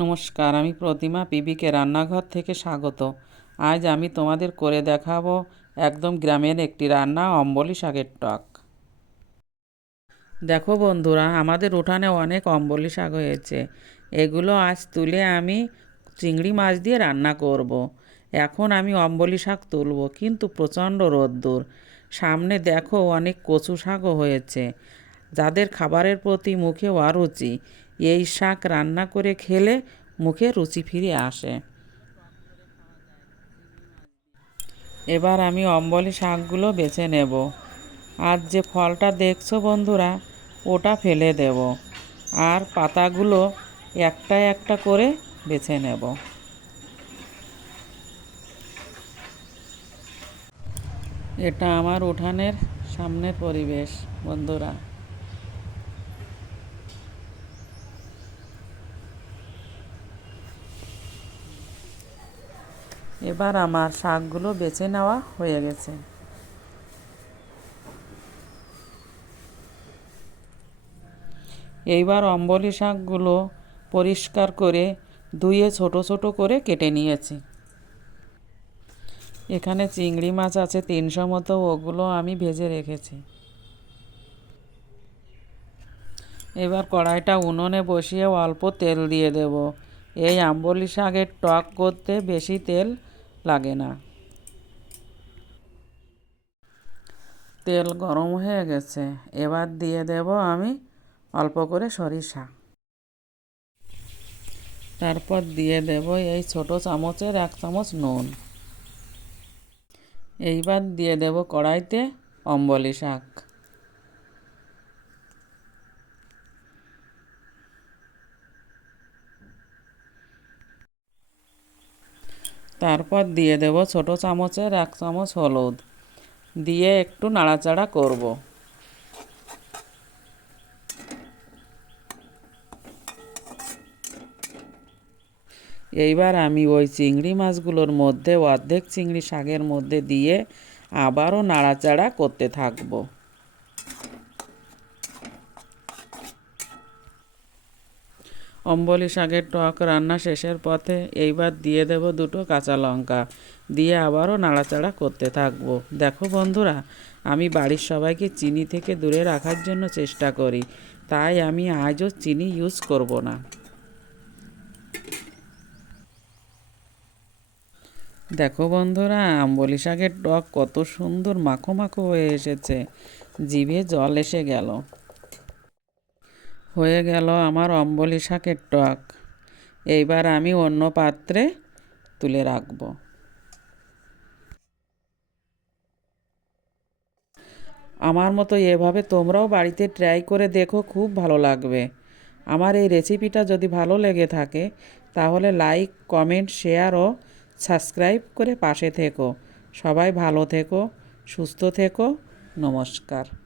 নমস্কার, আমি প্রতিমা পিবিকে রান্নাঘর থেকে স্বাগত। আজ আমি তোমাদের করে দেখাবো একদম গ্রামের একটি রান্না, অম্বলি শাকের টক। দেখো বন্ধুরা, আমাদের উঠানে অনেক অম্বলি শাক হয়েছে। এগুলো আজ তুলে আমি চিংড়ি মাছ দিয়ে রান্না করব। এখন আমি অম্বলি শাক তুলব, কিন্তু প্রচণ্ড রোদ্দুর। সামনে দেখো অনেক কচু শাকও হয়েছে, যাদের খাবারের প্রতি মুখে অরুচি। এই শাক রান্না করে খেলে মুখে রুচি ফিরে আসে। এবার আমি অম্বলি শাকগুলো বেছে নেব। আর যে ফলটা দেখছ বন্ধুরা, ওটা ফেলে দেব আর পাতাগুলো একটা একটা করে বেছে নেব। এটা আমার উঠানের সামনের পরিবেশ বন্ধুরা। এবার আমার শাকগুলো বেছে নেওয়া হয়ে গেছে। এইবার অম্বলি শাকগুলো পরিষ্কার করে ধুয়ে ছোট ছোট করে কেটে নিয়েছি। এখানে চিংড়ি মাছ আছে তিনশো মতো, ওগুলো আমি ভেজে রেখেছি। এবার কড়াইটা উনুনে বসিয়ে অল্প তেল দিয়ে দেব। এই আম্বলি শাকের টক করতে বেশি তেল লাগে না। তেল গরম হয়ে গেছে, এবার দিয়ে দেব আমি অল্প করে সরিষা। তারপর দিয়ে দেব এই ছোট চামচের এক চামচ নুন। এইবার দিয়ে দেব কড়াইতে অম্বলি শাক। তারপর দিয়ে দেব ছোট চামচের এক চামচ হলুদ। দিয়ে একটু নাড়াচাড়া করব। এইবার আমি ওই চিংড়ি মাছগুলোর মধ্যে অর্ধেক চিংড়ি শাকের মধ্যে দিয়ে আবারও নাড়াচাড়া করতে থাকব। অম্বলি শাকের টক রান্না শেষের পথে এইবার দিয়ে দেব দুটো কাঁচা লঙ্কা। দিয়ে আবারও নাড়াচাড়া করতে থাকব। দেখো বন্ধুরা, আমি বাড়ির সবাইকে চিনি থেকে দূরে রাখার জন্য চেষ্টা করি। তাই আমি আজও চিনি ইউজ করব না। দেখো বন্ধুরা আম্বলি শাকের টক কত সুন্দর মাখো মাখো হয়ে এসেছে। জিভে জল এসে গেল। হয়ে গেল আমার অম্বলি শাকের টক। এইবার আমি অন্য পাত্রে তুলে রাখব। আমার মতো এভাবে তোমরাও বাড়িতে ট্রাই করে দেখো, খুব ভালো লাগবে। আমার এই রেসিপিটা যদি ভালো লেগে থাকে, তাহলে লাইক, কমেন্ট, শেয়ার ও সাবস্ক্রাইব করে পাশে থেকো। সবাই ভালো থেকো, সুস্থ থেকো, নমস্কার।